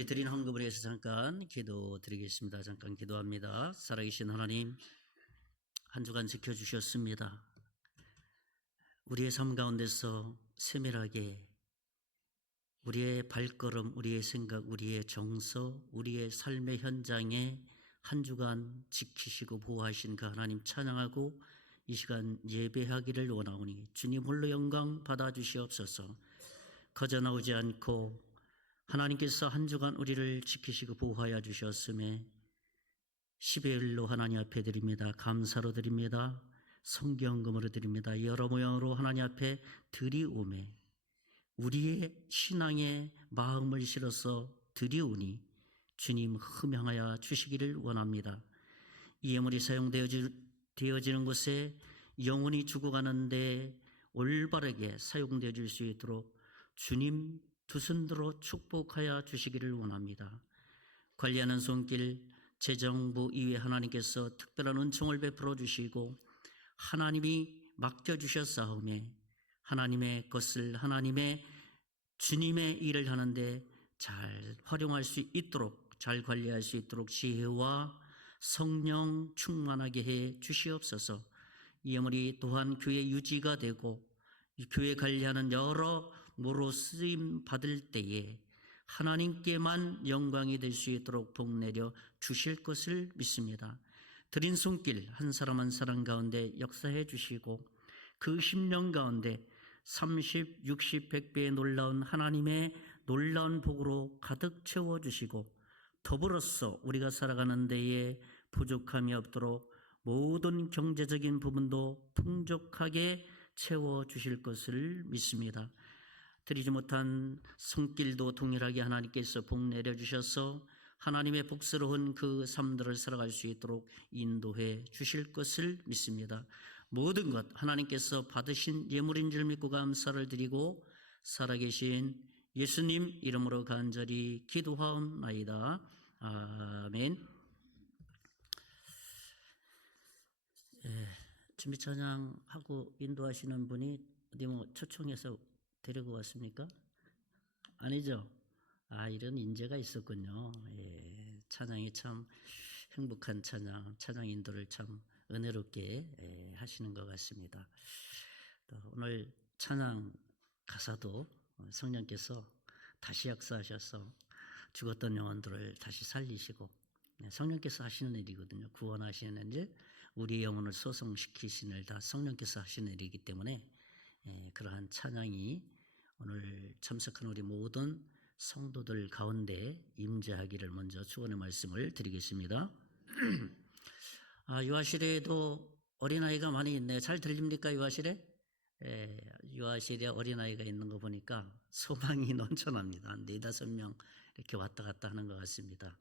우리 드린 헌금을 위해서 잠깐 기도드리겠습니다. 잠깐 기도합니다. 살아계신 하나님, 한 주간 지켜주셨습니다. 우리의 삶 가운데서 세밀하게 우리의 발걸음, 우리의 생각, 우리의 정서, 우리의 삶의 현장에 한 주간 지키시고 보호하신 그 하나님 찬양하고 이 시간 예배하기를 원하오니 주님 홀로 영광 받아주시옵소서. 거저나오지 않고 하나님께서 한 주간 우리를 지키시고 보호하여 주셨음에 10의 1로 하나님 앞에 드립니다. 감사로 드립니다. 성경금으로 드립니다. 여러 모양으로 하나님 앞에 드리오매 우리의 신앙의 마음을 실어서 드리오니 주님 흠양하여 주시기를 원합니다. 이 예물이 사용되어지는 곳에 영혼이 죽어가는데 올바르게 사용되어 줄 수 있도록 주님 두 손으로 축복하여 주시기를 원합니다. 관리하는 손길 재정부 이외 하나님께서 특별한 은총을 베풀어 주시고 하나님이 맡겨주셨사오매 하나님의 것을 하나님의 주님의 일을 하는데 잘 활용할 수 있도록 잘 관리할 수 있도록 지혜와 성령 충만하게 해 주시옵소서. 이 예물이 또한 교회 유지가 되고 이 교회 관리하는 여러 모로 쓰임 받을 때에 하나님께만 영광이 될 수 있도록 복내려 주실 것을 믿습니다. 드린 손길 한 사람 한 사람 가운데 역사해 주시고 그 10년 가운데 30, 60, 100배의 놀라운 하나님의 놀라운 복으로 가득 채워주시고 더불어서 우리가 살아가는 데에 부족함이 없도록 모든 경제적인 부분도 풍족하게 채워주실 것을 믿습니다. 드리지 못한 손길도 동일하게 하나님께서 복 내려주셔서 하나님의 복스러운 그 삶들을 살아갈 수 있도록 인도해 주실 것을 믿습니다. 모든 것 하나님께서 받으신 예물인 줄 믿고 감사를 드리고 살아계신 예수님 이름으로 간절히 기도하옵나이다. 아멘. 준비 찬양하고 인도하시는 분이 어디 초청해서 데리고 왔습니까? 아니죠? 이런 인재가 있었군요. 찬양이 참 행복한 찬양 인도를 참 은혜롭게 하시는 것 같습니다. 또 오늘 찬양 가사도 성령께서 다시 역사하셔서 죽었던 영혼들을 다시 살리시고 성령께서 하시는 일이거든요. 구원하시는 일, 우리 영혼을 소성시키시는 일 다 성령께서 하시는 일이기 때문에 그러한 찬양이 오늘 참석한 우리 모든 성도들 가운데 임재하기를 먼저 축원의 말씀을 드리겠습니다. 유아실에도 어린아이가 많이 있네요. 잘 들립니까 유아실에? 유아실에 어린아이가 있는 거 보니까 소망이 넘쳐납니다. 한 4-5명 이렇게 왔다 갔다 하는 것 같습니다.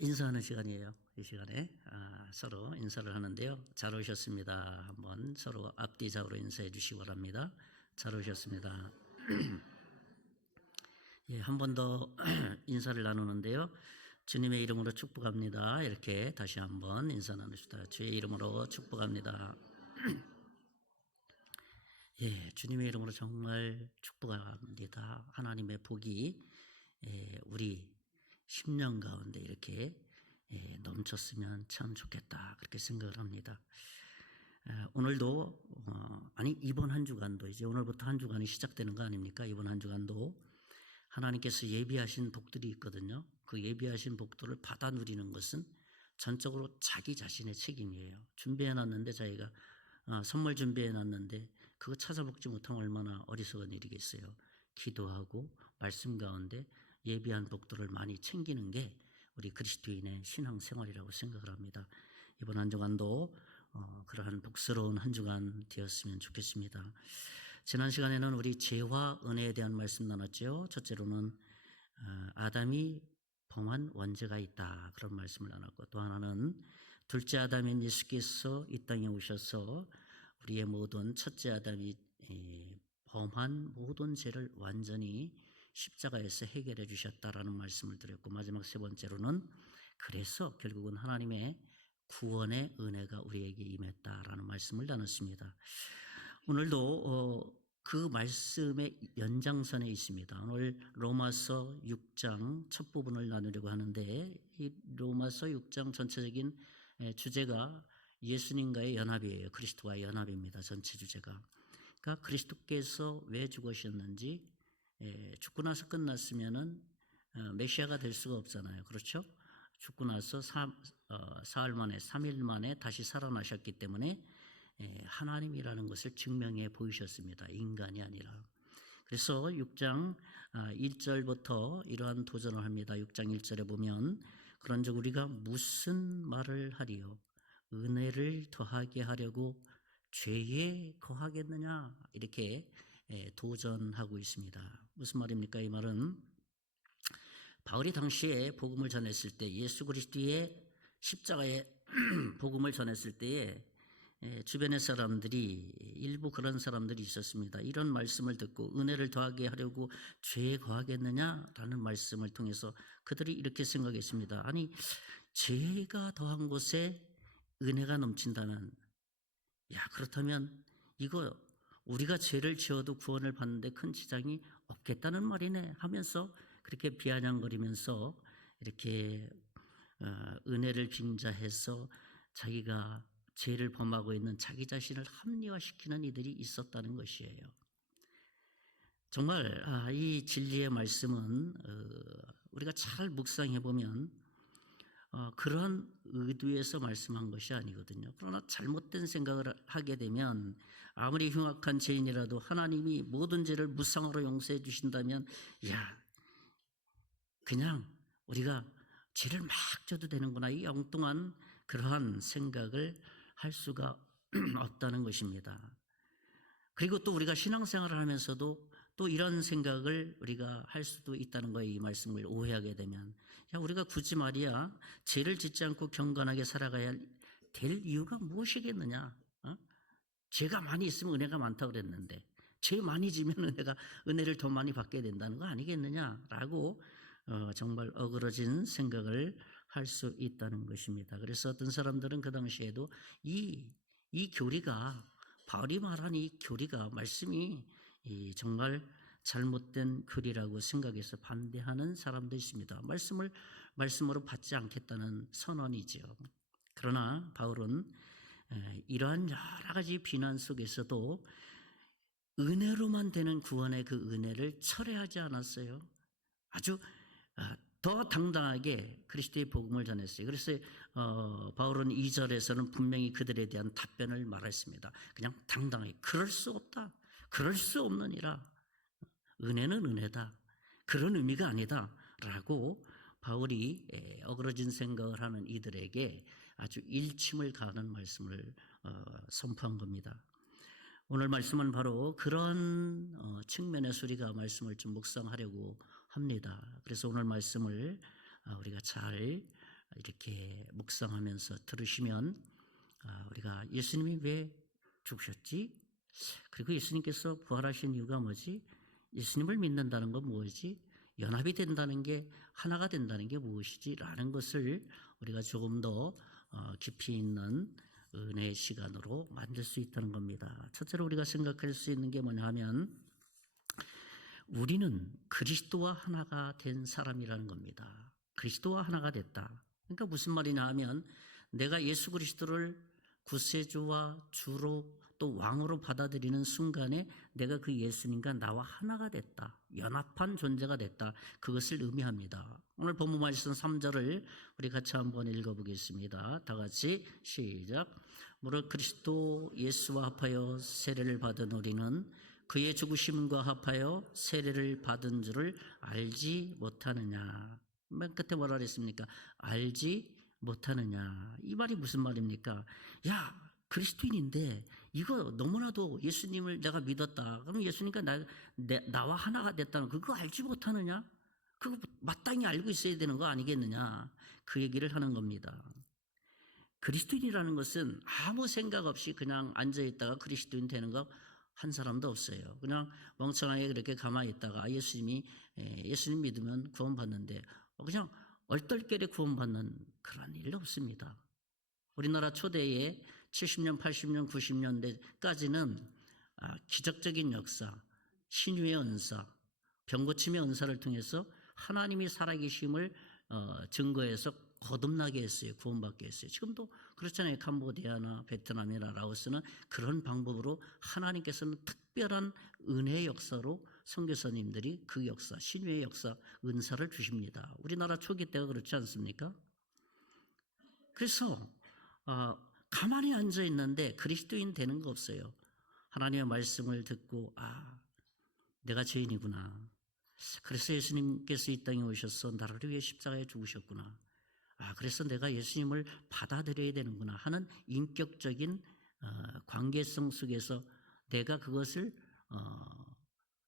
인사하는 시간이에요. 이 시간에 서로 인사를 하는데요. 잘 오셨습니다. 한번 서로 앞뒤좌우로 인사해 주시기 바랍니다. 잘 오셨습니다. 한 번 더 인사를 나누는데요. 주님의 이름으로 축복합니다. 이렇게 다시 한번 인사 나누시다. 주의 이름으로 축복합니다. 주님의 이름으로 정말 축복합니다. 하나님의 복이 우리 10년 가운데 이렇게 넘쳤으면 참 좋겠다 그렇게 생각을 합니다. 오늘도 이번 한 주간도 이제 오늘부터 한 주간이 시작되는 거 아닙니까? 이번 한 주간도 하나님께서 예비하신 복들이 있거든요. 그 예비하신 복들을 받아 누리는 것은 전적으로 자기 자신의 책임이에요. 준비해놨는데 자기가 선물 준비해놨는데 그거 찾아먹지 못하면 얼마나 어리석은 일이겠어요. 기도하고 말씀 가운데 예비한 복들을 많이 챙기는 게 우리 그리스도인의 신앙생활이라고 생각을 합니다. 이번 한 주간도 그러한 복스러운 한 주간 되었으면 좋겠습니다. 지난 시간에는 우리 죄와 은혜에 대한 말씀 나눴죠. 첫째로는 아담이 범한 원죄가 있다 그런 말씀을 나눴고 또 하나는 둘째 아담인 예수께서 이 땅에 오셔서 우리의 모든 첫째 아담이 범한 모든 죄를 완전히 십자가에서 해결해 주셨다라는 말씀을 드렸고 마지막 세 번째로는 그래서 결국은 하나님의 구원의 은혜가 우리에게 임했다라는 말씀을 나눴습니다. 오늘도 그 말씀의 연장선에 있습니다. 오늘 로마서 6장 첫 부분을 나누려고 하는데, 이 로마서 6장 전체적인 주제가 예수님과의 연합이에요. 그리스도와의 연합입니다. 전체 주제가. 그러니까 그리스도께서 왜 죽으셨는지, 죽고 나서 끝났으면은 메시아가 될 수가 없잖아요. 그렇죠? 죽고 나서 사흘 만에, 3일 만에 다시 살아나셨기 때문에 하나님이라는 것을 증명해 보이셨습니다. 인간이 아니라. 그래서 6장 1절부터 이러한 도전을 합니다. 6장 1절에 보면, 그런즉 우리가 무슨 말을 하리요? 은혜를 더하게 하려고 죄에 거하겠느냐? 이렇게 도전하고 있습니다. 무슨 말입니까? 이 말은 바울이 당시에 복음을 전했을 때, 예수 그리스도의 십자가의 복음을 전했을 때에 주변의 사람들이, 일부 그런 사람들이 있었습니다. 이런 말씀을 듣고 은혜를 더하게 하려고 죄에 거하겠느냐라는 말씀을 통해서 그들이 이렇게 생각했습니다. 아니, 죄가 더한 곳에 은혜가 넘친다면, 그렇다면 이거 우리가 죄를 지어도 구원을 받는데 큰 지장이 없겠다는 말이네 하면서 그렇게 비아냥거리면서 이렇게 은혜를 빙자해서 자기가 죄를 범하고 있는 자기 자신을 합리화시키는 이들이 있었다는 것이에요. 정말 이 진리의 말씀은 우리가 잘 묵상해 보면 그런 의도에서 말씀한 것이 아니거든요. 그러나 잘못된 생각을 하게 되면, 아무리 흉악한 죄인이라도 하나님이 모든 죄를 무상으로 용서해 주신다면, 그냥 우리가 죄를 막 져도 되는구나, 이 엉뚱한 그러한 생각을 할 수가 없다는 것입니다. 그리고 또 우리가 신앙생활을 하면서도 또 이런 생각을 우리가 할 수도 있다는 거예요. 이 말씀을 오해하게 되면, 우리가 굳이 말이야 죄를 짓지 않고 경건하게 살아가야 될 이유가 무엇이겠느냐? 죄가 많이 있으면 은혜가 많다고 그랬는데, 죄 많이 지면 은혜를 더 많이 받게 된다는 거 아니겠느냐라고 정말 어그러진 생각을 할 수 있다는 것입니다. 그래서 어떤 사람들은 그 당시에도 이 교리가, 바울이 말한 이 교리가, 말씀이 정말 잘못된 교리라고 생각해서 반대하는 사람도 있습니다. 말씀으로 받지 않겠다는 선언이지요. 그러나 바울은 이러한 여러 가지 비난 속에서도 은혜로만 되는 구원의 그 은혜를 철회하지 않았어요. 아주 더 당당하게 그리스도의 복음을 전했어요. 그래서 바울은 2절에서는 분명히 그들에 대한 답변을 말했습니다. 그냥 당당하게, 그럴 수 없다, 그럴 수 없느니라, 은혜는 은혜다, 그런 의미가 아니다 라고 바울이 어그러진 생각을 하는 이들에게 아주 일침을 가하는 말씀을 선포한 겁니다. 오늘 말씀은 바로 그런 측면에서 우리가 말씀을 좀 묵상하려고 합니다. 그래서 오늘 말씀을 우리가 잘 이렇게 묵상하면서 들으시면, 우리가 예수님이 왜 죽으셨지? 그리고 예수님께서 부활하신 이유가 뭐지? 예수님을 믿는다는 건 무엇이지? 연합이 된다는 게, 하나가 된다는 게 무엇이지? 라는 것을 우리가 조금 더 깊이 있는 은혜의 시간으로 만들 수 있다는 겁니다. 첫째로 우리가 생각할 수 있는 게 뭐냐 하면, 우리는 그리스도와 하나가 된 사람이라는 겁니다. 그리스도와 하나가 됐다. 그러니까 무슨 말이냐 하면, 내가 예수 그리스도를 구세주와 주로 또 왕으로 받아들이는 순간에 내가 그 예수님과 나와 하나가 됐다, 연합한 존재가 됐다, 그것을 의미합니다. 오늘 본문 말씀 3절을 우리 같이 한번 읽어보겠습니다. 다 같이 시작. 무릇 그리스도 예수와 합하여 세례를 받은 우리는 그의 죽으심과 합하여 세례를 받은 줄을 알지 못하느냐. 맨 끝에 뭐라 그랬습니까? 알지 못하느냐. 이 말이 무슨 말입니까? 그리스도인인데 이거 너무나도 예수님을 내가 믿었다, 그럼 예수님과 나와 하나가 됐다는 그거 알지 못하느냐? 그거 마땅히 알고 있어야 되는 거 아니겠느냐? 그 얘기를 하는 겁니다. 그리스도인이라는 것은 아무 생각 없이 그냥 앉아있다가 그리스도인 되는 거 한 사람도 없어요. 그냥 멍청하게 그렇게 가만히 있다가 예수님 믿으면 구원받는데 그냥 얼떨결에 구원받는 그런 일 없습니다. 우리나라 초대에 70년, 80년, 90년대까지는 기적적인 역사, 신유의 은사, 병고침의 은사를 통해서 하나님이 살아계심을 증거해서 거듭나게 했어요. 구원받게 했어요. 지금도 그렇잖아요. 캄보디아나 베트남이나 라오스는 그런 방법으로 하나님께서는 특별한 은혜의 역사로 선교사님들이 그 역사, 신유의 역사, 은사를 주십니다. 우리나라 초기 때가 그렇지 않습니까? 그래서 가만히 앉아 있는데 그리스도인 되는 거 없어요. 하나님의 말씀을 듣고 내가 죄인이구나. 그래서 예수님께서 이 땅에 오셔서 나를 위해 십자가에 죽으셨구나. 그래서 내가 예수님을 받아들여야 되는구나 하는 인격적인 관계성 속에서 내가 그것을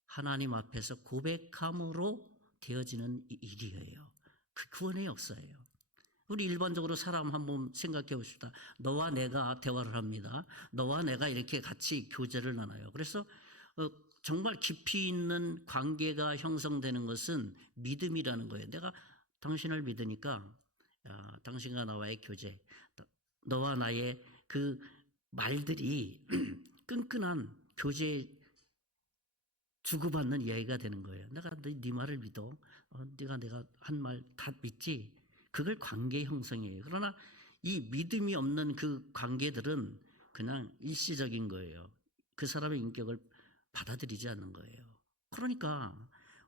하나님 앞에서 고백함으로 되어지는 일이에요. 그 구원의 역사예요. 우리 일반적으로 사람 한번 생각해 봅시다. 너와 내가 대화를 합니다. 너와 내가 이렇게 같이 교제를 나눠요. 그래서 정말 깊이 있는 관계가 형성되는 것은 믿음이라는 거예요. 내가 당신을 믿으니까 당신과 나와의 교제, 너와 나의 그 말들이 끈끈한 교제 주고받는 이야기가 되는 거예요. 내가 네 말을 믿어. 네가 내가 한 말 다 믿지. 그걸 관계 형성이에요. 그러나 이 믿음이 없는 그 관계들은 그냥 일시적인 거예요. 그 사람의 인격을 받아들이지 않는 거예요. 그러니까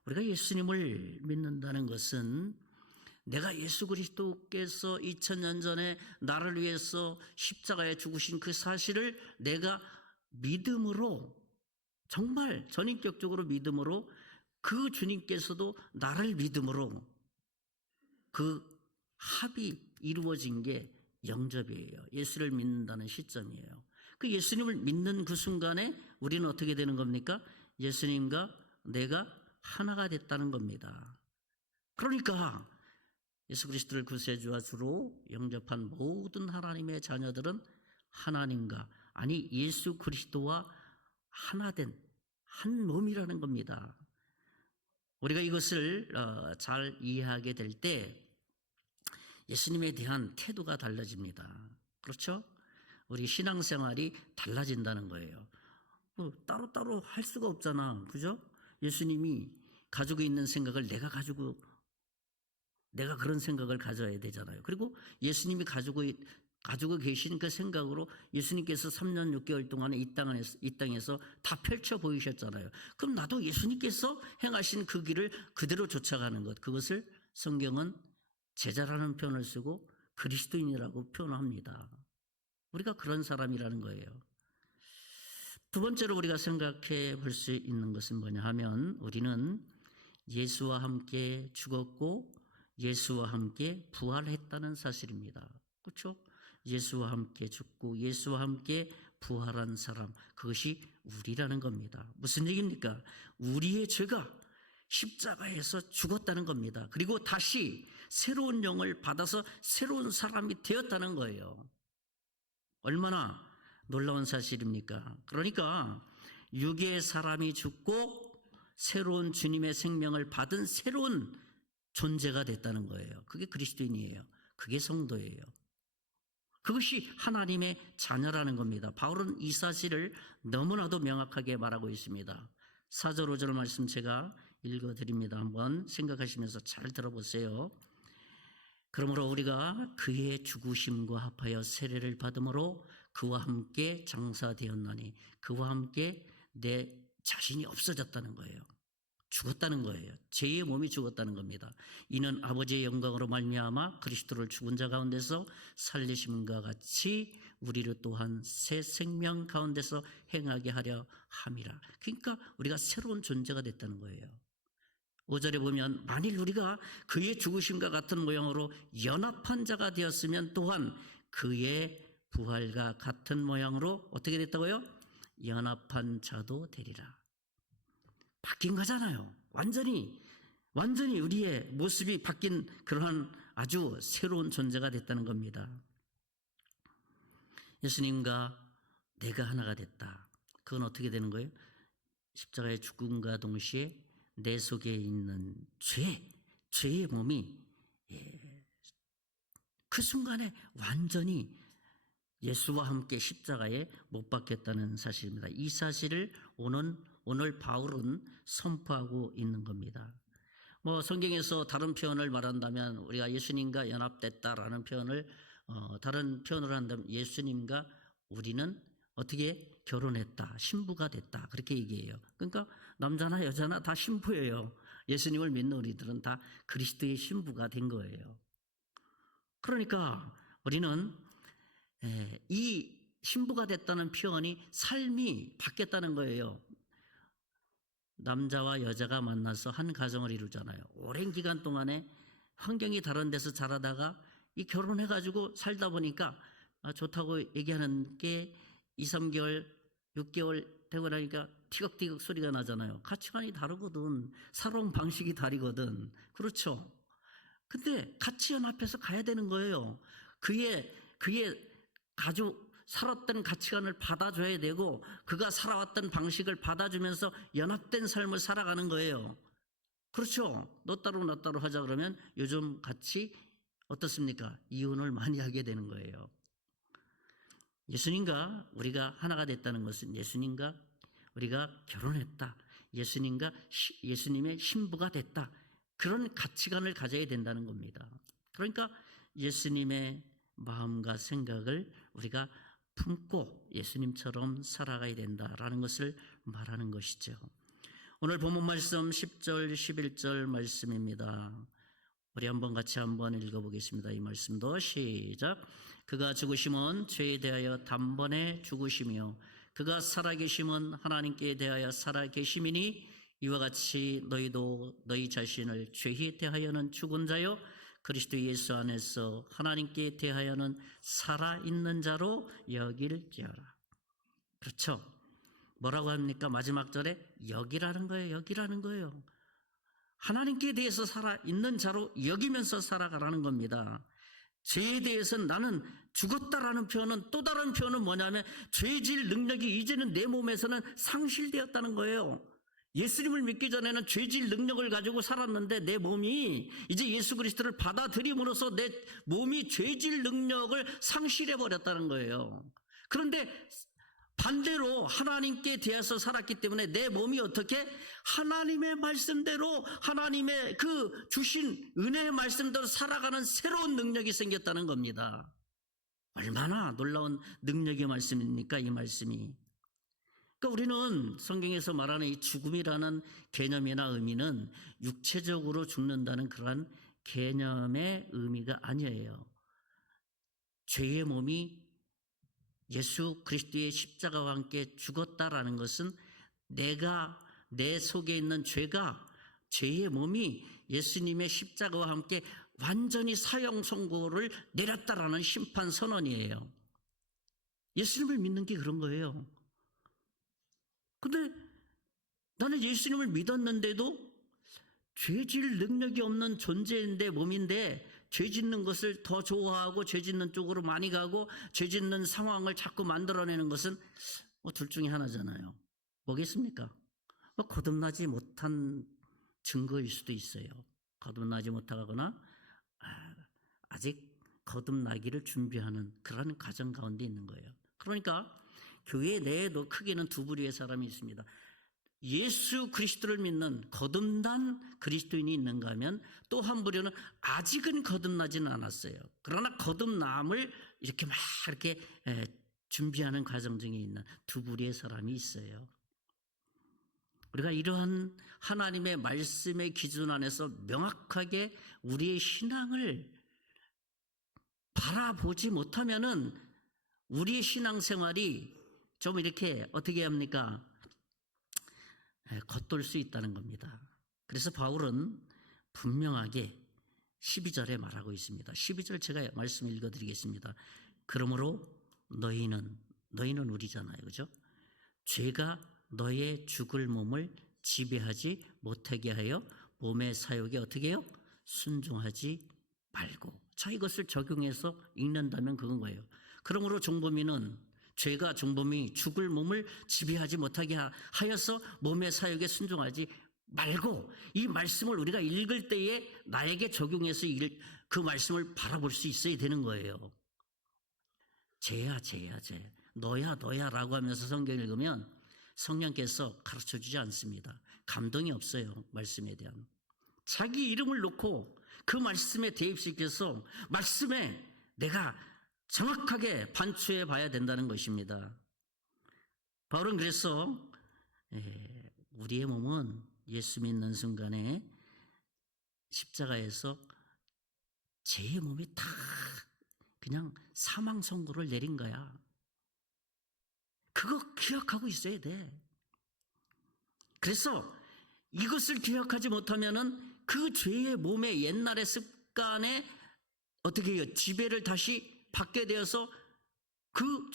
우리가 예수님을 믿는다는 것은 내가 예수 그리스도께서 2000년 전에 나를 위해서 십자가에 죽으신 그 사실을 내가 믿음으로, 정말 전인격적으로 믿음으로, 그 주님께서도 나를 믿음으로 그 합이 이루어진 게 영접이에요. 예수를 믿는다는 시점이에요. 그 예수님을 믿는 그 순간에 우리는 어떻게 되는 겁니까? 예수님과 내가 하나가 됐다는 겁니다. 그러니까 예수 그리스도를 구세주와 주로 영접한 모든 하나님의 자녀들은 하나님과, 아니 예수 그리스도와 하나된 한 몸이라는 겁니다. 우리가 이것을 잘 이해하게 될 때 예수님에 대한 태도가 달라집니다. 그렇죠? 우리 신앙생활이 달라진다는 거예요. 따로따로 할 수가 없잖아. 그죠? 예수님이 가지고 있는 생각을 내가 그런 생각을 가져야 되잖아요. 그리고 예수님이 가지고 계신 그 생각으로 예수님께서 3년 6개월 동안 이 땅에서 다 펼쳐 보이셨잖아요. 그럼 나도 예수님께서 행하신 그 길을 그대로 쫓아가는 것, 그것을 성경은 제자라는 표현을 쓰고 그리스도인이라고 표현합니다. 우리가 그런 사람이라는 거예요. 두 번째로 우리가 생각해 볼 수 있는 것은 뭐냐 하면, 우리는 예수와 함께 죽었고 예수와 함께 부활했다는 사실입니다. 그렇죠? 예수와 함께 죽고 예수와 함께 부활한 사람, 그것이 우리라는 겁니다. 무슨 얘기입니까? 우리의 죄가 십자가에서 죽었다는 겁니다. 그리고 다시 새로운 영을 받아서 새로운 사람이 되었다는 거예요. 얼마나 놀라운 사실입니까? 그러니까 육의 사람이 죽고 새로운 주님의 생명을 받은 새로운 존재가 됐다는 거예요. 그게 그리스도인이에요. 그게 성도예요. 그것이 하나님의 자녀라는 겁니다. 바울은 이 사실을 너무나도 명확하게 말하고 있습니다. 4절 5절 말씀 제가 읽어드립니다. 한번 생각하시면서 잘 들어보세요. 그러므로 우리가 그의 죽으심과 합하여 세례를 받음으로 그와 함께 장사되었나니, 그와 함께 내 자신이 없어졌다는 거예요. 죽었다는 거예요. 죄의 몸이 죽었다는 겁니다. 이는 아버지의 영광으로 말미암아 그리스도를 죽은 자 가운데서 살리심과 같이 우리를 또한 새 생명 가운데서 행하게 하려 함이라. 그러니까 우리가 새로운 존재가 됐다는 거예요. 5절에 보면, 만일 우리가 그의 죽으심과 같은 모양으로 연합한 자가 되었으면 또한 그의 부활과 같은 모양으로 어떻게 됐다고요? 연합한 자도 되리라. 바뀐 거잖아요. 완전히 우리의 모습이 바뀐 그러한 아주 새로운 존재가 됐다는 겁니다. 예수님과 내가 하나가 됐다. 그건 어떻게 되는 거예요? 십자가의 죽음과 동시에 내 속에 있는 죄의 몸이 그 순간에 완전히 예수와 함께 십자가에 못 박혔다는 사실입니다. 이 사실을 오늘 바울은 선포하고 있는 겁니다. 성경에서 다른 표현을 말한다면 우리가 예수님과 연합됐다라는 표현을 다른 표현을 한다면 예수님과 우리는 어떻게 결혼했다, 신부가 됐다 그렇게 얘기해요. 그러니까 남자나 여자나 다 신부예요. 예수님을 믿는 우리들은 다 그리스도의 신부가 된 거예요. 그러니까 우리는 이 신부가 됐다는 표현이 삶이 바뀌었다는 거예요. 남자와 여자가 만나서 한 가정을 이루잖아요. 오랜 기간 동안에 환경이 다른 데서 자라다가 이 결혼해가지고 살다 보니까 좋다고 얘기하는 게 2, 3개월, 6개월 되고 나니까 티격태격 소리가 나잖아요. 가치관이 다르거든. 살아온 방식이 다르거든. 그렇죠. 근데 같이 연합해서 가야 되는 거예요. 그의 가지고 살았던 가치관을 받아줘야 되고 그가 살아왔던 방식을 받아주면서 연합된 삶을 살아가는 거예요. 그렇죠. 너 따로 나 따로 하자 그러면 요즘 같이 어떻습니까? 이혼을 많이 하게 되는 거예요. 예수님과 우리가 하나가 됐다는 것은 예수님과 우리가 결혼했다. 예수님의 신부가 됐다. 그런 가치관을 가져야 된다는 겁니다. 그러니까 예수님의 마음과 생각을 우리가 품고 예수님처럼 살아가야 된다라는 것을 말하는 것이죠. 오늘 본문 말씀 10절 11절 말씀입니다. 우리 같이 한번 읽어보겠습니다. 이 말씀도 시작. 그가 죽으심은 죄에 대하여 단번에 죽으시며 그가 살아계심은 하나님께 대하여 살아계심이니 이와 같이 너희도 너희 자신을 죄에 대하여는 죽은 자요 그리스도 예수 안에서 하나님께 대하여는 살아있는 자로 여길지어라. 그렇죠. 뭐라고 합니까? 마지막 절에 여기라는 거예요. 여기라는 거예요. 하나님께 대해서 살아있는 자로 여기면서 살아가라는 겁니다. 죄에 대해서는 나는 죽었다라는 표현은 또 다른 표현은 뭐냐면 죄질 능력이 이제는 내 몸에서는 상실되었다는 거예요. 예수님을 믿기 전에는 죄질 능력을 가지고 살았는데 내 몸이 이제 예수 그리스도를 받아들임으로써 내 몸이 죄질 능력을 상실해버렸다는 거예요. 그런데 반대로 하나님께 대해서 살았기 때문에 내 몸이 어떻게 하나님의 말씀대로 하나님의 그 주신 은혜의 말씀대로 살아가는 새로운 능력이 생겼다는 겁니다. 얼마나 놀라운 능력의 말씀입니까? 이 말씀이. 그러니까 우리는 성경에서 말하는 이 죽음이라는 개념이나 의미는 육체적으로 죽는다는 그러한 개념의 의미가 아니에요. 죄의 몸이 예수 그리스도의 십자가와 함께 죽었다라는 것은 내 속에 있는 죄의 몸이 예수님의 십자가와 함께 완전히 사형 선고를 내렸다라는 심판 선언이에요. 예수님을 믿는 게 그런 거예요. 근데 나는 예수님을 믿었는데도 죄질 능력이 없는 존재인데 몸인데 죄 짓는 것을 더 좋아하고 죄 짓는 쪽으로 많이 가고 죄 짓는 상황을 자꾸 만들어내는 것은 둘 중에 하나잖아요. 뭐겠습니까? 거듭나지 못한 증거일 수도 있어요. 거듭나지 못하거나 아직 거듭나기를 준비하는 그런 과정 가운데 있는 거예요. 그러니까 교회 내에도 크게는 두 부류의 사람이 있습니다. 예수 그리스도를 믿는 거듭난 그리스도인이 있는가 하면 또 한 부류는 아직은 거듭나지는 않았어요. 그러나 거듭남을 이렇게 준비하는 과정 중에 있는 두 부류의 사람이 있어요. 우리가 이러한 하나님의 말씀의 기준 안에서 명확하게 우리의 신앙을 바라보지 못하면은 우리의 신앙생활이 좀 이렇게 어떻게 합니까? 겉돌 수 있다는 겁니다. 그래서 바울은 분명하게 12절에 말하고 있습니다. 12절 제가 말씀 읽어드리겠습니다. 그러므로 너희는 우리잖아요. 그죠? 죄가 너의 죽을 몸을 지배하지 못하게 하여 몸의 사욕에 어떻게 해요? 순종하지 말고. 자, 이것을 적용해서 읽는다면 그건 거예요. 그러므로 죄가 종범이 죽을 몸을 지배하지 못하게 하여서 몸의 사욕에 순종하지 말고, 이 말씀을 우리가 읽을 때에 나에게 적용해서 그 말씀을 바라볼 수 있어야 되는 거예요. 쟤야 쟤. 너야라고 하면서 성경 읽으면 성령께서 가르쳐주지 않습니다. 감동이 없어요. 말씀에 대한. 자기 이름을 놓고 그 말씀에 대입시켜서 말씀에 내가 정확하게 반추해 봐야 된다는 것입니다. 바울은 그래서 우리의 몸은 예수 믿는 순간에 십자가에서 제 몸이 다 그냥 사망 선고를 내린 거야. 그거 기억하고 있어야 돼. 그래서 이것을 기억하지 못하면은 그 죄의 몸의 옛날의 습관에 어떻게 해요? 지배를 다시 받게 되어서 그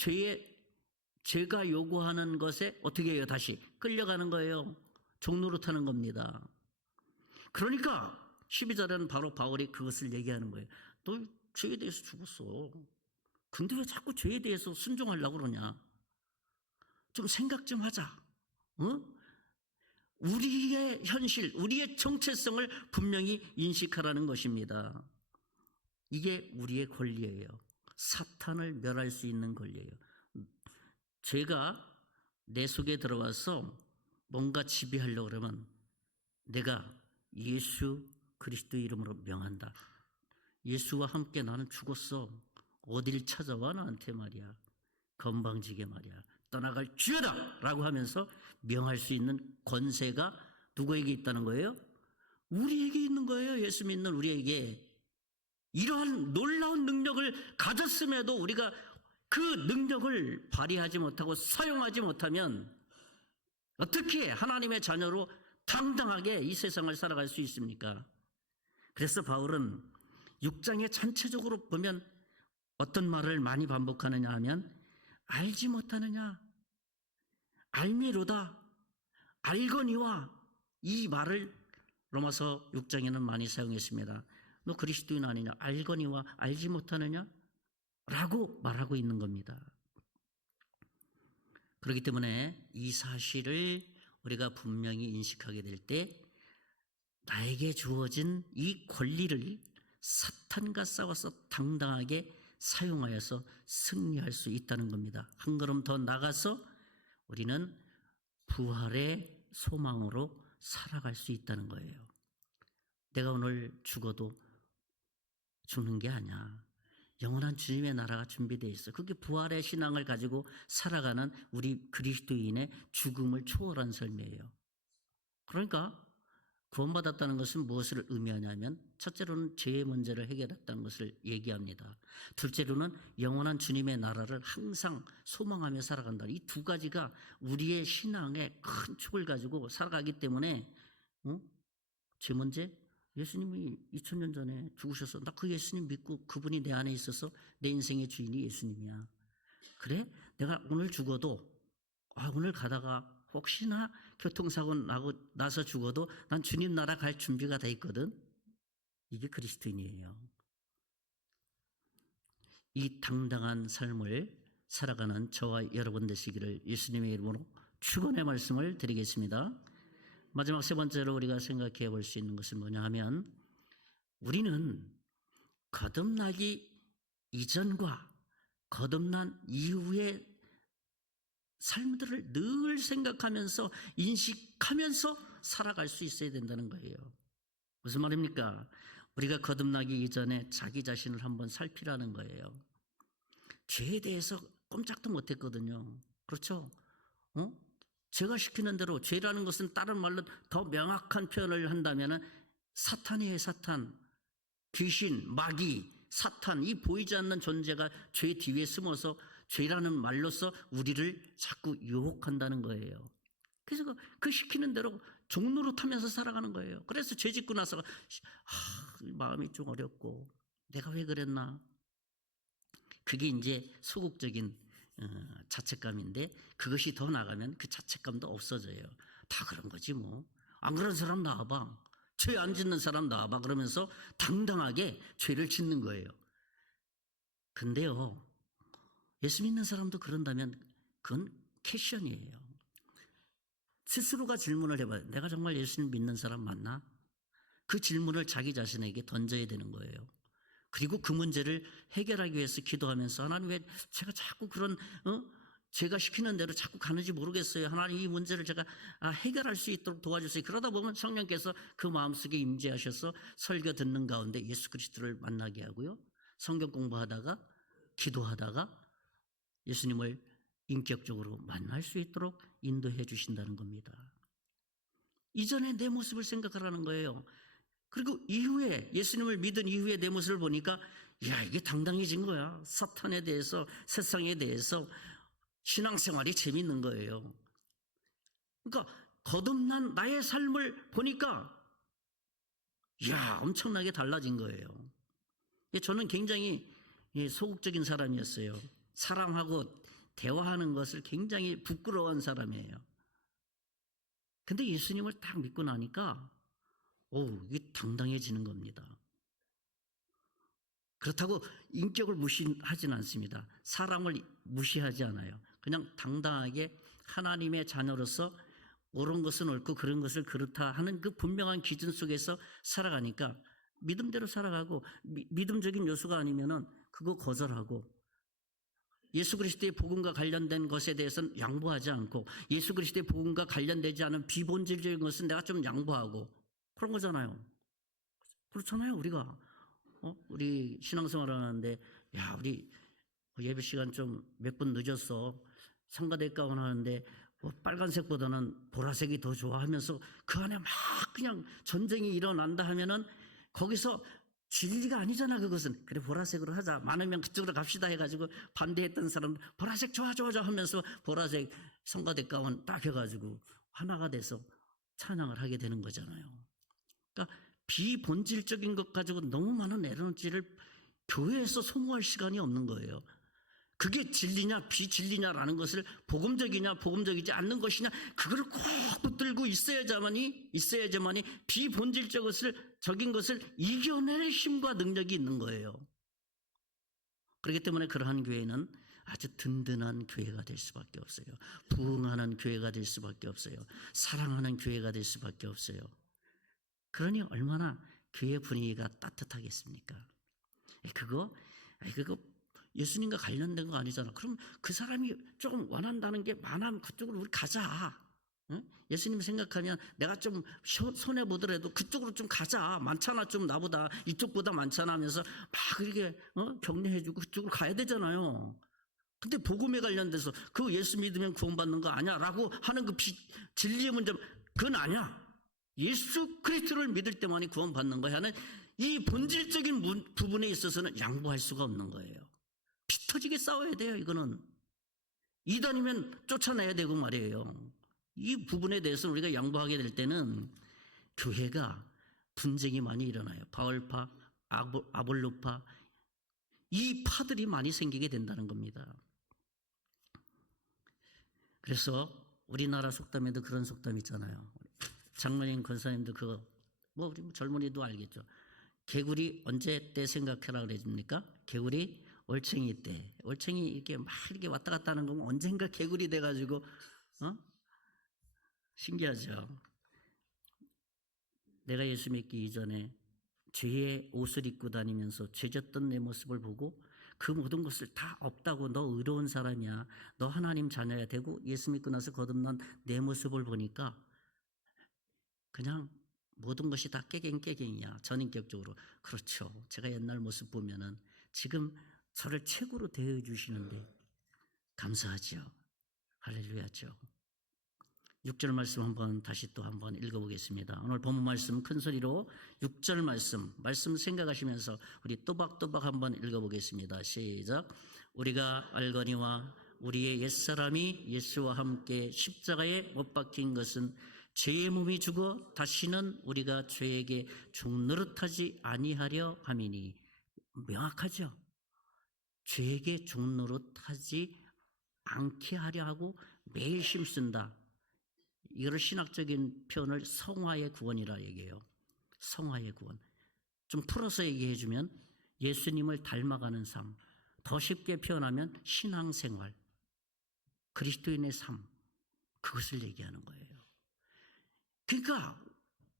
죄가 요구하는 것에 어떻게 해요? 다시 끌려가는 거예요. 종노릇하는 겁니다. 그러니까 12절에는 바로 바울이 그것을 얘기하는 거예요. 너 죄에 대해서 죽었어. 근데 왜 자꾸 죄에 대해서 순종하려고 그러냐? 좀 생각 좀 하자. 우리의 현실, 우리의 정체성을 분명히 인식하라는 것입니다. 이게 우리의 권리예요. 사탄을 멸할 수 있는 권리예요. 죄가 내 속에 들어와서 뭔가 지배하려고 그러면 내가 예수 그리스도 이름으로 명한다. 예수와 함께 나는 죽었어. 어딜 찾아와 나한테 말이야. 건방지게 말이야. 떠나갈 죄다 라고 하면서 명할 수 있는 권세가 누구에게 있다는 거예요? 우리에게 있는 거예요. 예수 믿는 우리에게. 이러한 놀라운 능력을 가졌음에도 우리가 그 능력을 발휘하지 못하고 사용하지 못하면 어떻게 하나님의 자녀로 당당하게 이 세상을 살아갈 수 있습니까? 그래서 바울은 6장에 전체적으로 보면 어떤 말을 많이 반복하느냐 하면 알지 못하느냐, 알미로다, 알거니와 이 말을 로마서 6장에는 많이 사용했습니다. 너 그리스도인 아니냐, 알거니와 알지 못하느냐 라고 말하고 있는 겁니다. 그렇기 때문에 이 사실을 우리가 분명히 인식하게 될 때 나에게 주어진 이 권리를 사탄과 싸워서 당당하게 사용하여서 승리할 수 있다는 겁니다. 한 걸음 더 나가서 우리는 부활의 소망으로 살아갈 수 있다는 거예요. 내가 오늘 죽어도 죽는 게 아니야. 영원한 주님의 나라가 준비되어 있어. 그게 부활의 신앙을 가지고 살아가는 우리 그리스도인의 죽음을 초월한 삶이에요. 그러니까 구원받았다는 것은 무엇을 의미하냐면 첫째로는 죄의 문제를 해결했다는 것을 얘기합니다. 둘째로는 영원한 주님의 나라를 항상 소망하며 살아간다. 이 두 가지가 우리의 신앙의 큰 축을 가지고 살아가기 때문에 죄 문제? 예수님이 2000년 전에 죽으셔서 나 그 예수님 믿고 그분이 내 안에 있어서 내 인생의 주인이 예수님이야. 그래? 내가 오늘 죽어도 오늘 가다가 혹시나 교통사고 나서 죽어도 난 주님 나라 갈 준비가 돼 있거든. 이게 그리스도인이에요. 이 당당한 삶을 살아가는 저와 여러분 되시기를 예수님의 이름으로 축원의 말씀을 드리겠습니다. 마지막 세 번째로 우리가 생각해 볼 수 있는 것은 뭐냐 하면 우리는 거듭나기 이전과 거듭난 이후의 삶들을 늘 생각하면서 인식하면서 살아갈 수 있어야 된다는 거예요. 무슨 말입니까? 우리가 거듭나기 이전에 자기 자신을 한번 살피라는 거예요. 죄에 대해서 꼼짝도 못했거든요. 그렇죠? 제가 시키는 대로 죄라는 것은 다른 말로 더 명확한 표현을 한다면 사탄이에요. 사탄, 귀신, 마귀, 사탄, 이 보이지 않는 존재가 죄 뒤에 숨어서 죄라는 말로서 우리를 자꾸 유혹한다는 거예요. 그래서 그 시키는 대로 종노릇하면서 살아가는 거예요. 그래서 죄 짓고 나서 마음이 좀 어렵고 내가 왜 그랬나? 그게 이제 소극적인 자책감인데 그것이 더 나가면 그 자책감도 없어져요. 다 그런 거지 뭐. 안 그런 사람 나와봐. 죄 안 짓는 사람 나와봐. 그러면서 당당하게 죄를 짓는 거예요. 근데요, 예수 믿는 사람도 그런다면 그건 캐션이에요. 스스로가 질문을 해봐요. 내가 정말 예수님 믿는 사람 맞나? 그 질문을 자기 자신에게 던져야 되는 거예요. 그리고 그 문제를 해결하기 위해서 기도하면서 하나님 왜 제가 자꾸 그런 제가 시키는 대로 자꾸 가는지 모르겠어요. 하나님 이 문제를 제가 해결할 수 있도록 도와주세요. 그러다 보면 성령께서 그 마음속에 임재하셔서 설교 듣는 가운데 예수 그리스도를 만나게 하고요. 성경 공부하다가 기도하다가 예수님을 인격적으로 만날 수 있도록 인도해 주신다는 겁니다. 이전에 내 모습을 생각하라는 거예요. 그리고 이후에 예수님을 믿은 이후에 내 모습을 보니까 야 이게 당당해진 거야. 사탄에 대해서 세상에 대해서 신앙생활이 재밌는 거예요. 그러니까 거듭난 나의 삶을 보니까 야 엄청나게 달라진 거예요. 저는 굉장히 소극적인 사람이었어요. 사람하고 대화하는 것을 굉장히 부끄러워한 사람이에요. 근데 예수님을 딱 믿고 나니까 이게 당당해지는 겁니다. 그렇다고 인격을 무시하지는 않습니다. 사람을 무시하지 않아요. 그냥 당당하게 하나님의 자녀로서 옳은 것은 옳고 그런 것을 그렇다 하는 그 분명한 기준 속에서 살아가니까 믿음대로 살아가고 믿음적인 요소가 아니면은 그거 거절하고 예수 그리스도의 복음과 관련된 것에 대해서는 양보하지 않고 예수 그리스도의 복음과 관련되지 않은 비본질적인 것은 내가 좀 양보하고 그런 거잖아요. 그렇잖아요, 우리가. 우리 신앙생활 하는데, 야, 우리 예배 시간 좀 몇 분 늦었어. 성가대 가운 하는데, 빨간색보다는 보라색이 더 좋아 하면서 그 안에 막 그냥 전쟁이 일어난다 하면은 거기서 진리가 아니잖아, 그것은. 그래, 보라색으로 하자. 많으면 그쪽으로 갑시다 해가지고 반대했던 사람, 보라색 좋아, 좋아, 좋아 하면서 보라색 성가대 가운 딱 해가지고 하나가 돼서 찬양을 하게 되는 거잖아요. 그러니까 비본질적인 것 가지고 너무 많은 에너지를 교회에서 소모할 시간이 없는 거예요. 그게 진리냐 비진리냐라는 것을 복음적이냐 복음적이지 않는 것이냐 그걸 꼭 붙들고 있어야지만이 비본질적인 것을 이겨낼 힘과 능력이 있는 거예요. 그렇기 때문에 그러한 교회는 아주 든든한 교회가 될 수밖에 없어요. 부흥하는 교회가 될 수밖에 없어요. 사랑하는 교회가 될 수밖에 없어요. 그러니 얼마나 교회 분위기가 따뜻하겠습니까? 그거 예수님과 관련된 거 아니잖아. 그럼 그 사람이 조금 원한다는 게 많으면 그쪽으로 우리 가자. 응? 예수님 생각하면 내가 좀 손해보더라도 그쪽으로 좀 가자. 많잖아, 좀 나보다 이쪽보다 많잖아 하면서 막 이렇게 격려해주고 그쪽으로 가야 되잖아요. 근데 복음에 관련돼서 그 예수 믿으면 구원받는 거 아니야? 라고 하는 그 진리의 문제, 그건 아니야. 예수 그리스도를 믿을 때만이 구원받는 거야 하는 이 본질적인 부분에 있어서는 양보할 수가 없는 거예요. 피 터지게 싸워야 돼요. 이거는 이단이면 쫓아내야 되고 말이에요. 이 부분에 대해서는 우리가 양보하게 될 때는 교회가 분쟁이 많이 일어나요. 바울파, 아볼로파 이 파들이 많이 생기게 된다는 겁니다. 그래서 우리나라 속담에도 그런 속담 있잖아요. 장로님 권사님도 그거 우리 젊은이도 알겠죠. 개구리 언제 때 생각해라 그러십니까? 개구리 올챙이 때. 올챙이 이렇게 막 이렇게 왔다 갔다 하는 거면 언젠가 개구리 돼가지고 신기하죠. 내가 예수 믿기 이전에 죄의 옷을 입고 다니면서 죄졌던 내 모습을 보고 그 모든 것을 다 없다고 너 의로운 사람이야. 너 하나님 자녀야 되고 예수 믿고 나서 거듭난 내 모습을 보니까 그냥 모든 것이 다 깨갱이야. 전인격적으로. 그렇죠. 제가 옛날 모습 보면은 지금 저를 최고로 대해 주시는데 감사하죠. 할렐루야죠. 6절 말씀 다시 또 한번 읽어보겠습니다. 오늘 본문 말씀 큰 소리로 6절 말씀 생각하시면서 우리 또박또박 한번 읽어보겠습니다. 시작. 우리가 알거니와 우리의 옛사람이 예수와 함께 십자가에 못 박힌 것은 죄의 몸이 죽어 다시는 우리가 죄에게 종노릇하지 아니하려 함이니. 명확하죠. 죄에게 종노릇하지 않게 하려 하고 매일 힘쓴다. 이거를 신학적인 표현을 성화의 구원이라 얘기해요. 성화의 구원. 좀 풀어서 얘기해주면 예수님을 닮아가는 삶. 더 쉽게 표현하면 신앙생활. 그리스도인의 삶. 그것을 얘기하는 거예요. 그러니까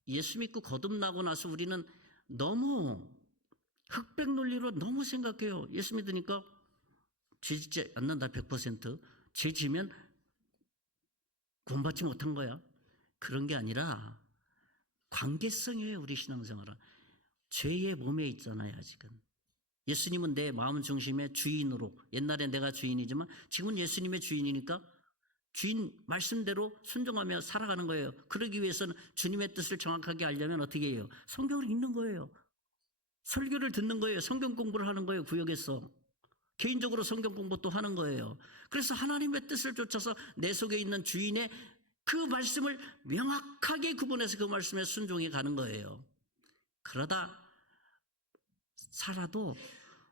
예수 믿고 거듭나고 나서 우리는 너무 흑백 논리로 너무 생각해요. 예수 믿으니까 죄 짓지 않는다 100%. 죄 지면 구원받지 못한 거야. 그런 게 아니라 관계성이에요. 우리 신앙생활은. 죄의 몸에 있잖아요. 아직은. 예수님은 내 마음 중심의 주인으로, 옛날에 내가 주인이지만 지금은 예수님의 주인이니까 주인 말씀대로 순종하며 살아가는 거예요. 그러기 위해서는 주님의 뜻을 정확하게 알려면 어떻게 해요? 성경을 읽는 거예요. 설교를 듣는 거예요. 성경 공부를 하는 거예요. 구역에서. 개인적으로 성경 공부도 하는 거예요. 그래서 하나님의 뜻을 쫓아서 내 속에 있는 주인의 그 말씀을 명확하게 구분해서 그 말씀에 순종해 가는 거예요. 그러다 살아도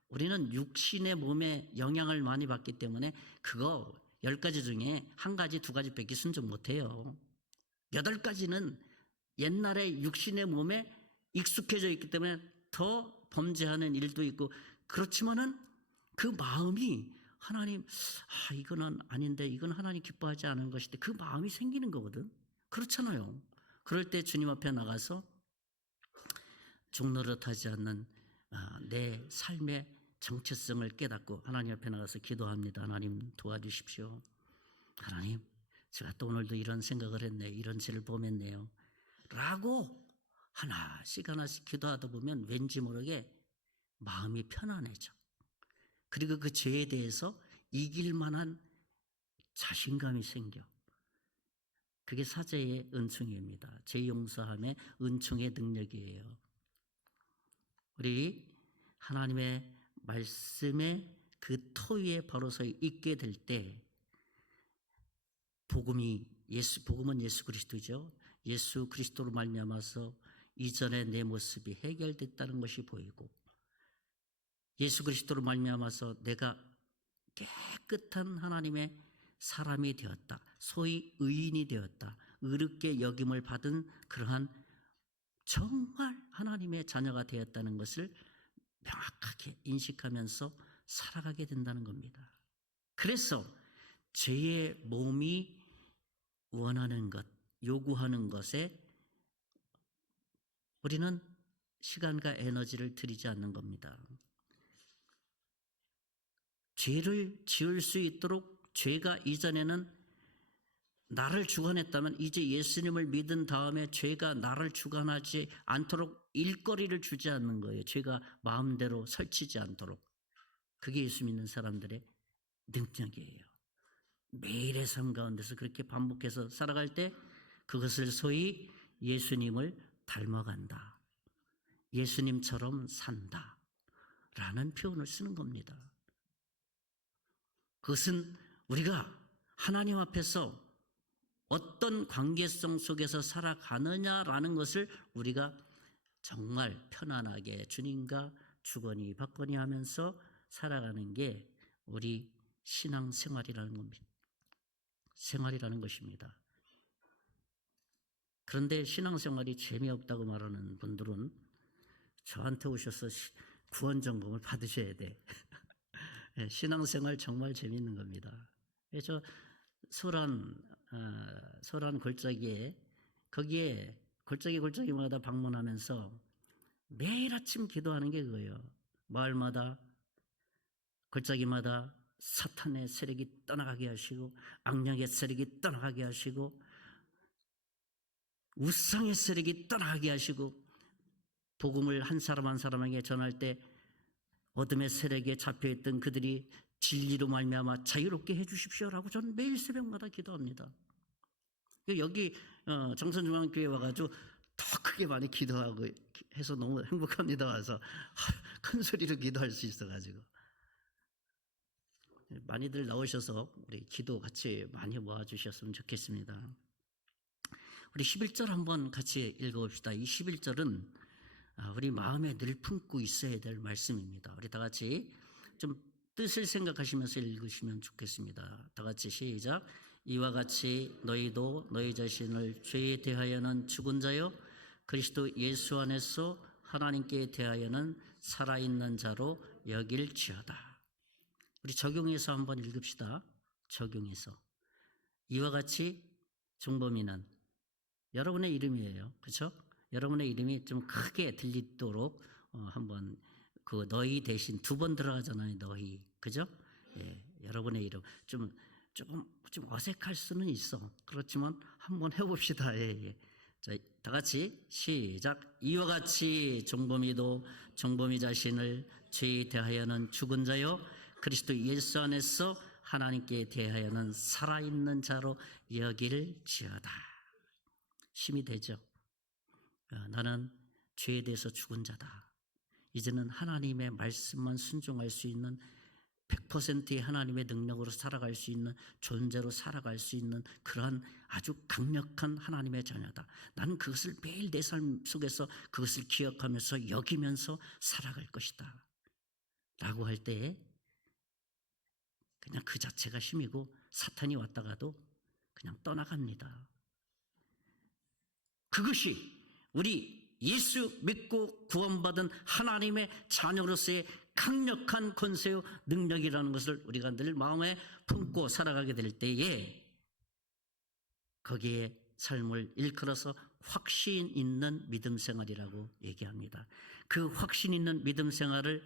우리는 육신의 몸에 영향을 많이 받기 때문에 그거 10가지 중에 1가지, 2가지밖에 순종 못해요. 8가지는 옛날에 육신의 몸에 익숙해져 있기 때문에 더 범죄하는 일도 있고, 그렇지만은 그 마음이 하나님, 이거는 아닌데, 이건 하나님 기뻐하지 않은 것인데, 그 마음이 생기는 거거든. 그렇잖아요. 그럴 때 주님 앞에 나가서 종노릇하지 않는 내 삶의 정체성을 깨닫고 하나님 앞에 나가서 기도합니다. 하나님 도와주십시오. 하나님, 제가 또 오늘도 이런 생각을 했네, 이런 죄를 범했네요 라고 하나씩 하나씩 기도하다 보면 왠지 모르게 마음이 편안해져. 그리고 그 죄에 대해서 이길 만한 자신감이 생겨. 그게 사죄의 은총입니다. 죄 용서함의 은총의 능력이에요. 우리 하나님의 말씀의 그 터 위에 바로 서 있게 될 때, 복음은 예수 그리스도죠. 예수 그리스도로 말미암아서 이전의 내 모습이 해결됐다는 것이 보이고, 예수 그리스도로 말미암아서 내가 깨끗한 하나님의 사람이 되었다, 소위 의인이 되었다, 의롭게 여김을 받은 그러한 정말 하나님의 자녀가 되었다는 것을 명확하게 인식하면서 살아가게 된다는 겁니다. 그래서 죄의 몸이 원하는 것, 요구하는 것에 우리는 시간과 에너지를 들이지 않는 겁니다. 죄를 지을 수 있도록, 죄가 이전에는 나를 주관했다면 이제 예수님을 믿은 다음에 죄가 나를 주관하지 않도록 일거리를 주지 않는 거예요. 죄가 마음대로 설치지 않도록. 그게 예수 믿는 사람들의 능력이에요. 매일의 삶 가운데서 그렇게 반복해서 살아갈 때 그것을 소위 예수님을 닮아간다, 예수님처럼 산다 라는 표현을 쓰는 겁니다. 그것은 우리가 하나님 앞에서 어떤 관계성 속에서 살아가느냐라는 것을 우리가 정말 편안하게 주님과 주거니 받거니 하면서 살아가는 게 우리 신앙생활이라는 겁니다. 생활이라는 것입니다. 그런데 신앙생활이 재미없다고 말하는 분들은 저한테 오셔서 구원점검을 받으셔야 돼. 신앙생활 정말 재미있는 겁니다. 저 소란 골짜기에, 거기에 골짜기마다 방문하면서 매일 아침 기도하는 게 그거예요. 마을마다, 골짜기마다 사탄의 세력이 떠나가게 하시고, 악령의 세력이 떠나가게 하시고, 우상의 세력이 떠나가게 하시고, 복음을 한 사람 한 사람에게 전할 때 어둠의 세력에 잡혀있던 그들이 진리로 말미암아 자유롭게 해주십시오라고 저는 매일 새벽마다 기도합니다. 여기 정선중앙교회 와가지고 더 크게 많이 기도하고 해서 너무 행복합니다. 와서 큰 소리로 기도할 수 있어가지고. 많이들 나오셔서 우리 기도 같이 많이 모아주셨으면 좋겠습니다. 우리 11절 한번 같이 읽어봅시다. 이 11절은 우리 마음에 늘 품고 있어야 될 말씀입니다. 우리 다 같이 좀 뜻을 생각하시면서 읽으시면 좋겠습니다. 다 같이 시작. 이와 같이 너희도 너희 자신을 죄에 대하여는 죽은 자요 그리스도 예수 안에서 하나님께 대하여는 살아있는 자로 여길지어다. 우리 적용해서 한번 읽읍시다. 적용해서. 이와 같이, 종범이는 여러분의 이름이에요. 그렇죠? 여러분의 이름이 좀 크게 들리도록 한번 그 너희 대신 두 번 들어가잖아요. 너희. 그죠? 예, 여러분의 이름. 좀 어색할 수는 있어. 그렇지만 한번 해봅시다. 예, 예. 자, 다 같이 시작. 이와 같이 종범이도 종범이 자신을 죄에 대하여는 죽은 자요 그리스도 예수 안에서 하나님께 대하여는 살아있는 자로 여길지어다. 힘이 되죠. 나는 죄에 대해서 죽은 자다. 이제는 하나님의 말씀만 순종할 수 있는 100%의 하나님의 능력으로 살아갈 수 있는 존재로 살아갈 수 있는 그러한 아주 강력한 하나님의 자녀다. 나는 그것을 매일 내 삶 속에서 그것을 기억하면서 여기면서 살아갈 것이다. 라고 할 때에 그냥 그 자체가 힘이고 사탄이 왔다가도 그냥 떠나갑니다. 그것이 우리 예수 믿고 구원받은 하나님의 자녀로서의 강력한 권세요 능력이라는 것을 우리가 늘 마음에 품고 살아가게 될 때에 거기에 삶을 일컬어서 확신 있는 믿음 생활이라고 얘기합니다. 그 확신 있는 믿음 생활을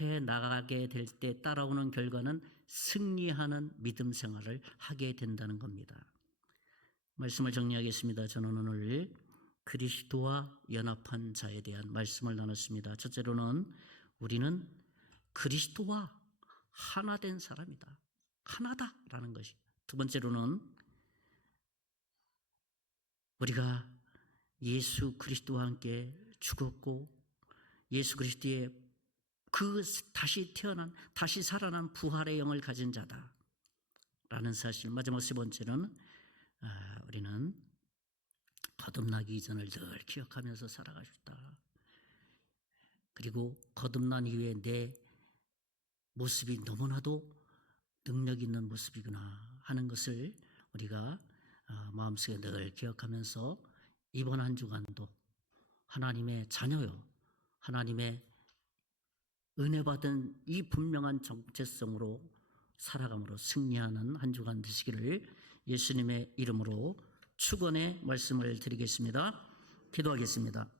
해 나가게 될 때 따라오는 결과는 승리하는 믿음 생활을 하게 된다는 겁니다. 말씀을 정리하겠습니다. 저는 오늘 그리스도와 연합한 자에 대한 말씀을 나눴습니다. 첫째로는 우리는 그리스도와 하나 된 사람이다. 하나다라는 것이. 두 번째로는 우리가 예수 그리스도와 함께 죽었고 예수 그리스도의 그 다시 태어난 다시 살아난 부활의 영을 가진 자다라는 사실. 마지막 세 번째는 우리는 거듭나기 이전을 늘 기억하면서 살아가셨다. 그리고 거듭난 이후에 내 모습이 너무나도 능력 있는 모습이구나 하는 것을 우리가 마음속에 늘 기억하면서 이번 한 주간도 하나님의 자녀요, 하나님의 은혜 받은 이 분명한 정체성으로 살아감으로 승리하는 한 주간 되시기를 예수님의 이름으로 축원의 말씀을 드리겠습니다. 기도하겠습니다.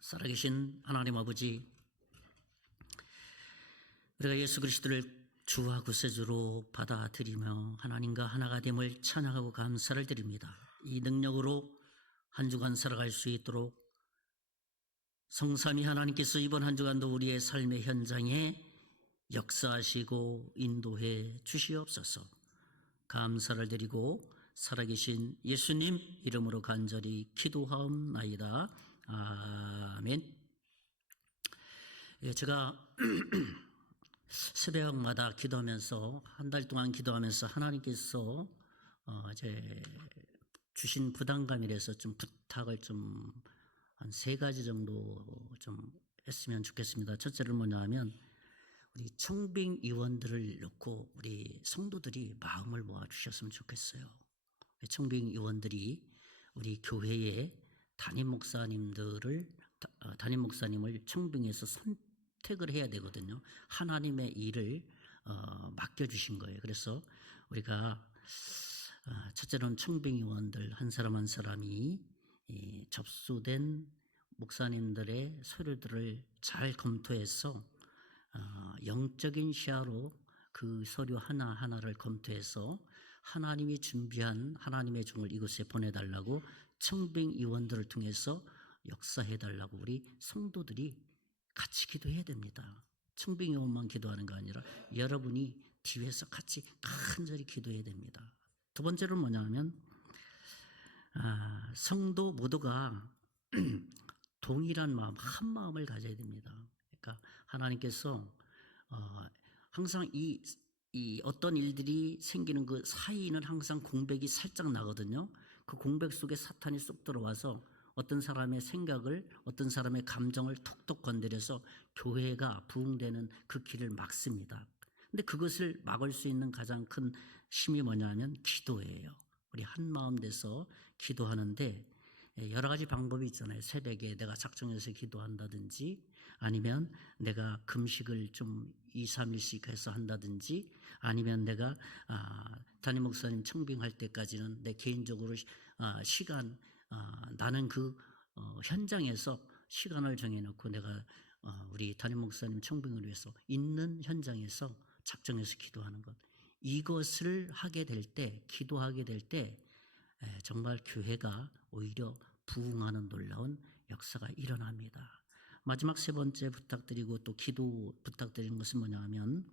살아계신 하나님 아버지, 우리가 예수 그리스도를 주와 구세주로 받아들이며 하나님과 하나가 됨을 찬양하고 감사를 드립니다. 이 능력으로 한 주간 살아갈 수 있도록 성삼위 하나님께서 이번 한 주간도 우리의 삶의 현장에 역사하시고 인도해 주시옵소서. 감사를 드리고 살아계신 예수님 이름으로 간절히 기도하옵나이다. 아멘. 제가 새벽마다 기도하면서 한 달 동안 기도하면서 하나님께서 이제 주신 부담감이라서 좀 부탁을 좀 한 3가지 정도 좀 했으면 좋겠습니다. 첫째는 뭐냐 하면 우리 청빙위원들을 놓고 우리 성도들이 마음을 모아주셨으면 좋겠어요. 청빙위원들이 우리 교회의 담임 목사님을 청빙해서 선택을 해야 되거든요. 하나님의 일을 맡겨주신 거예요. 그래서 우리가 첫째로는 청빙위원들 한 사람 한 사람이 접수된 목사님들의 서류들을 잘 검토해서 영적인 시야로 그 서류 하나하나를 검토해서 하나님이 준비한 하나님의 종을 이곳에 보내달라고 청빙위원들을 통해서 역사해달라고 우리 성도들이 같이 기도해야 됩니다. 청빙위원만 기도하는 거 아니라 여러분이 뒤에서 같이 간절히 기도해야 됩니다. 두 번째로는 뭐냐면 성도 모두가 동일한 마음, 한 마음을 가져야 됩니다. 그러니까 하나님께서 항상 이 어떤 일들이 생기는 그 사이에는 항상 공백이 살짝 나거든요. 그 공백 속에 사탄이 쏙 들어와서 어떤 사람의 생각을, 어떤 사람의 감정을 톡톡 건드려서 교회가 부흥되는 그 길을 막습니다. 근데 그것을 막을 수 있는 가장 큰 힘이 뭐냐면 기도예요. 우리 한 마음 돼서 기도하는데 여러 가지 방법이 있잖아요. 새벽에 내가 작정해서 기도한다든지 아니면 내가 금식을 좀 2, 3일씩 해서 한다든지 아니면 내가 담임 목사님 청빙할 때까지는 내 개인적으로 시간 나는 그 현장에서 시간을 정해놓고 내가 우리 담임 목사님 청빙을 위해서 있는 현장에서 작정해서 기도하는 것, 이것을 하게 될 때, 기도하게 될 때 정말 교회가 오히려 부흥하는 놀라운 역사가 일어납니다. 마지막 세 번째 부탁드리고 또 기도 부탁드리는 것은 뭐냐 하면,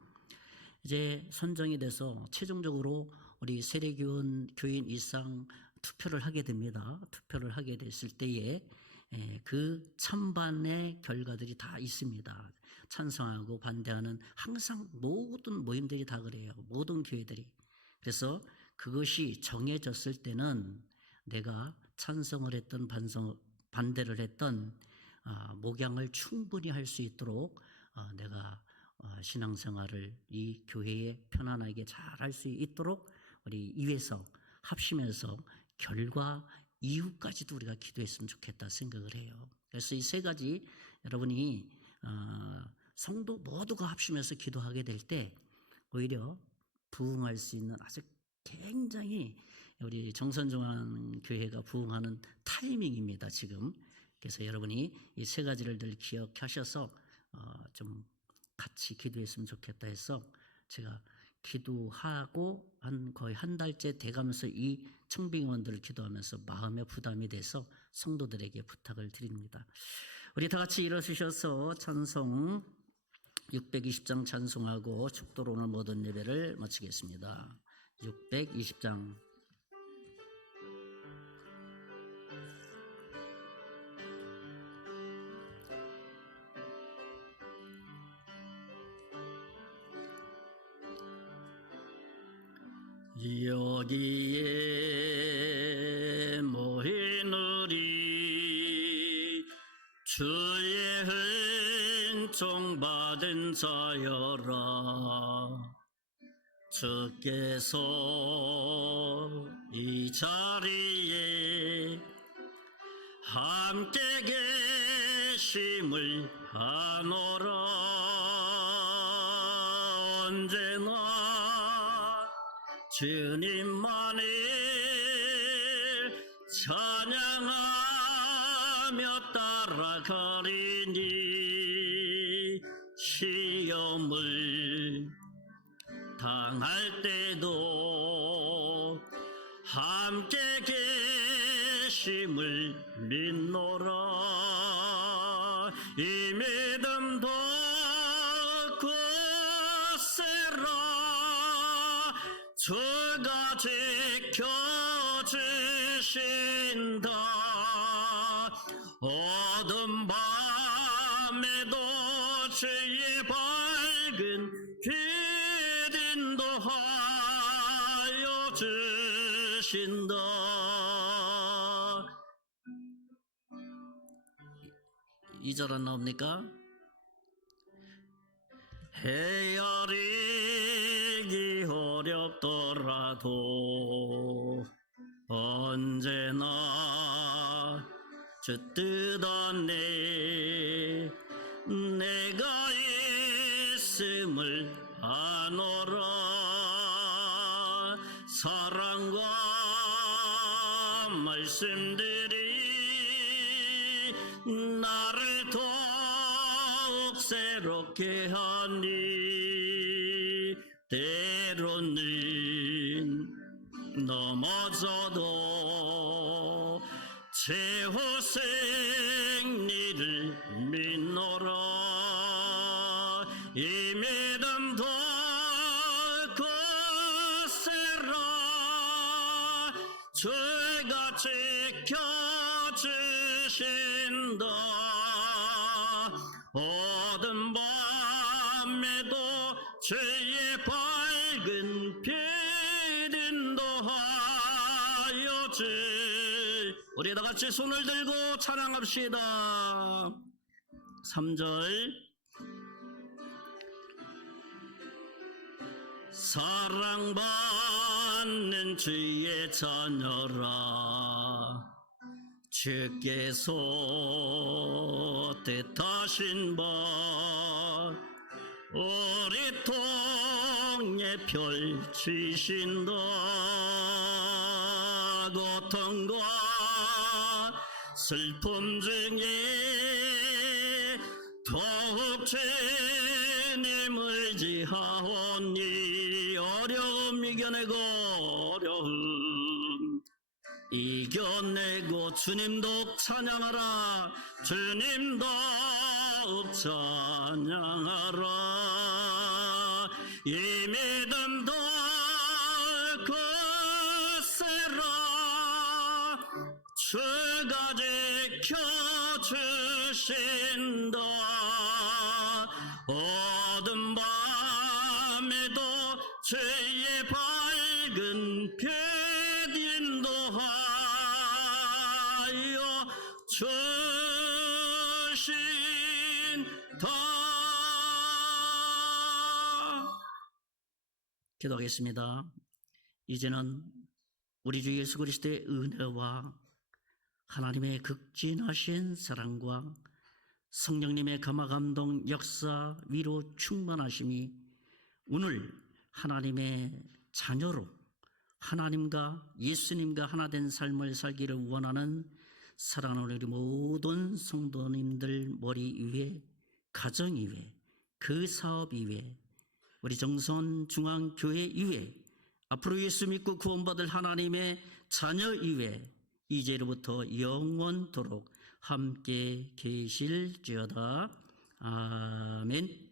이제 선정이 돼서 최종적으로 우리 세례교인 이상 투표를 하게 됩니다. 투표를 하게 됐을 때에 그 찬반의 결과들이 다 있습니다. 찬성하고 반대하는, 항상 모든 모임들이 다 그래요. 모든 교회들이. 그래서 그것이 정해졌을 때는 내가 찬성을 했던 반대를 했던 목양을 충분히 할 수 있도록 내가 신앙생활을 이 교회에 편안하게 잘 할 수 있도록 우리 위에서 합심해서 결과 이후까지도 우리가 기도했으면 좋겠다 생각을 해요. 그래서 이 세 가지 여러분이 성도 모두가 합심해서 기도하게 될 때 오히려 부흥할 수 있는 아주 굉장히 우리 정선중앙교회가 부흥하는 타이밍입니다, 지금. 그래서 여러분이 이 세 가지를 늘 기억하셔서 좀 같이 기도했으면 좋겠다 해서 제가 기도하고 거의 한 달째 돼가면서 이 청빙원들을 기도하면서 마음의 부담이 돼서 성도들에게 부탁을 드립니다. 우리 다 같이 일어서셔서 찬송 620장 찬송하고 축도로 오늘 모든 예배를 마치겠습니다. 620장. 여기에 모인 우리 주의 은총 받은 자여라. 주께서 이 자리에 함께 계심을 아노라. 언제나 주님만을 찬양하며 따라가리니 시험을 당할 때도 함께 계심을 믿노라. 이 믿음도 굳세라. 주가 지켜주신다. 어둠 밤에도 주의 밝은 빛 인도하여 주신다. 이 절 안 나옵니까? 헤아리기 어렵더라도 언제나 주 뜻 안에 내가 있음을 아노라. 사랑과 말씀들이 나를 더욱 새롭게 하니 때로는 넘어져도 최후 승리를 믿노라. 이 믿음도 굳세라. 주가 지켜주신다. 어둠 밤에도 주의 밝은 빛 인도하여 주. 우리 다 같이 손을 들고 찬양합시다. 3절. 사랑받는 주의 자녀라. 주께서 뜻하신 바 우리 통해 펼치신다. 고통과 슬픔 중에 더욱 주님 의지하오니 어려움 이겨내고 어려움 이겨내고 주님도 찬양하라 주님도 찬양하라 이 믿음도 굳세라 주가 지켜주신다 어둠 밤에도 주의 밝은 빛 인도하여 주신다. 기도하겠습니다. 이제는 우리 주 예수 그리스도의 은혜와 하나님의 극진하신 사랑과 성령님의 감화감동 역사 위로 충만하심이 오늘 하나님의 자녀로 하나님과 예수님과 하나 된 삶을 살기를 원하는 사랑하는 우리 모든 성도님들 머리 위에 가정 위에 그 사업 위에 우리 정선 중앙교회 위에 앞으로 예수 믿고 구원받을 하나님의 자녀 위에 이제로부터 영원토록 함께 계실지어다. 아멘.